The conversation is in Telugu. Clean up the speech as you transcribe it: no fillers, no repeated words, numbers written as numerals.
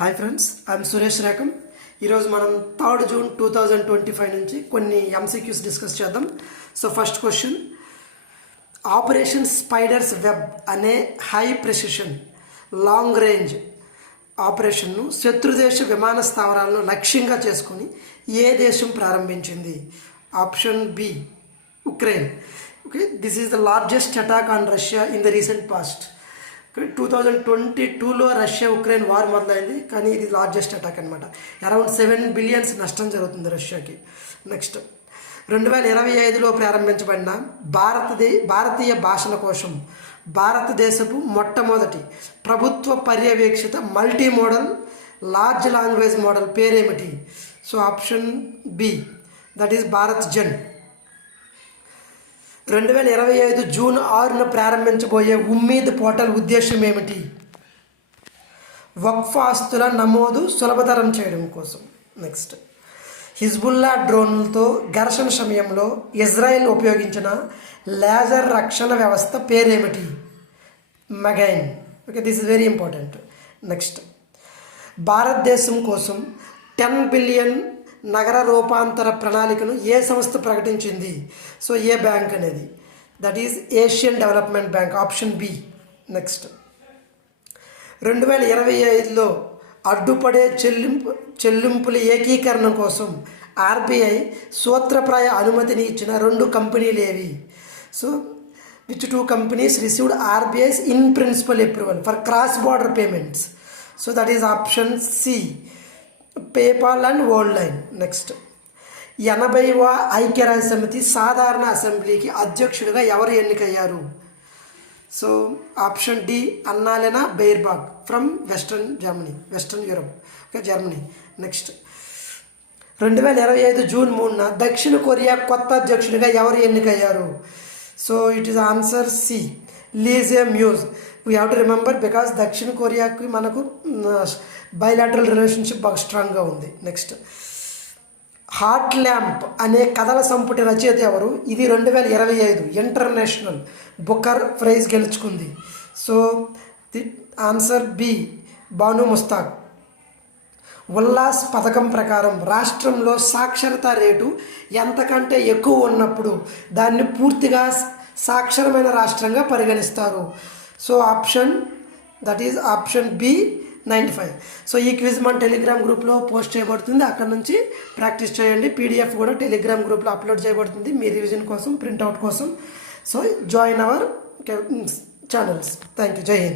Hi friends, I'm Suresh Rekham. ఈరోజు మనం 3 జూన్ 2025 నుంచి కొన్ని ఎంసీక్యూస్ డిస్కస్ చేద్దాం. So first question, operation spider's web అనే హై ప్రెసిషన్ లాంగ్ రేంజ్ ఆపరేషన్ను శత్రుదేశ విమాన స్థావరాలను లక్ష్యంగా చేసుకొని ఏ దేశం ప్రారంభించింది? Option B, Ukraine. Okay, this is the largest attack on Russia in the recent past. 2022లో రష్యా ఉక్రెయిన్ వార్ మొదలైంది, కానీ ఇది లార్జెస్ట్ అటాక్ అనమాట. అరౌండ్ 7 బిలియన్స్ నష్టం జరుగుతుంది రష్యాకి. నెక్స్ట్, 2025లో ప్రారంభించబడిన భారతీయ భాషల కోసం భారతదేశపు మొట్టమొదటి ప్రభుత్వ పర్యవేక్షిత multimodal large language model పేరేమిటి? So option B, that is BharatGen. 2025 June 6న ప్రారంభించబోయే ఉమ్మీద్ పోర్టల్ ఉద్దేశం ఏమిటి? వక్ఫ్ ఆస్తుల నమోదు సులభతరం చేయడం కోసం. నెక్స్ట్, హిజ్బుల్లా డ్రోన్లతో ఘర్షణ సమయంలో ఇజ్రాయెల్ ఉపయోగించిన లేజర్ రక్షణ వ్యవస్థ పేరేమిటి? మెగైన్. Okay, this is very important. Next, భారతదేశం కోసం 10 బిలియన్ నగర రూపాంతర ప్రణాళికను ఏ సంస్థ ప్రకటించింది? సో ఏ బ్యాంక్ అనేది? That is Asian Development Bank. Option B. Next, 2025లో అడ్డుపడే చెల్లింపుల ఏకీకరణ కోసం ఆర్బీఐ సూత్రప్రాయ అనుమతిని ఇచ్చిన 2 కంపెనీలు ఏవి? So which 2 companies received RBI's in principle approval for cross border payments? So that is option C, PayPal and Worldline. Next, 80వ ఐక్యరాజ్య సమితి సాధారణ అసెంబ్లీకి అధ్యక్షుడిగా ఎవరు ఎన్నికయ్యారు? So option D, Annalena Baerbock from Western Europe. Okay, Germany. Next, 2025 June 3న దక్షిణ కొరియా కొత్త అధ్యక్షుడిగా ఎవరు ఎన్నికయ్యారు? So it is answer C, Lee Jae Myung. We have to remember because దక్షిణ కొరియాకి మనకు బైలాటరల్ రిలేషన్షిప్ బాగా స్ట్రాంగ్గా ఉంది. నెక్స్ట్, హార్ట్ ల్యాంప్ అనే కథల సంపుటి రచయిత ఎవరు? ఇది 2025 ఇంటర్నేషనల్ బుకర్ ప్రైజ్ గెలుచుకుంది. So the answer B, Banu Mushtaq. Ullas పథకం ప్రకారం రాష్ట్రంలో సాక్షరతా రేటు ఎంతకంటే ఎక్కువ ఉన్నప్పుడు దాన్ని పూర్తిగా సాక్షరమైన రాష్ట్రంగా పరిగణిస్తారు? So that is option B, 95. So ఈ క్విజ్ మన టెలిగ్రామ్ గ్రూప్లో పోస్ట్ చేయబడుతుంది. అక్కడ నుంచి ప్రాక్టీస్ చేయండి. పీడిఎఫ్ కూడా టెలిగ్రామ్ గ్రూప్లో అప్లోడ్ చేయబడుతుంది మీ రివిజన్ కోసం, ప్రింట్అవుట్ కోసం. So join hour channels. Thank you. జై హింద్.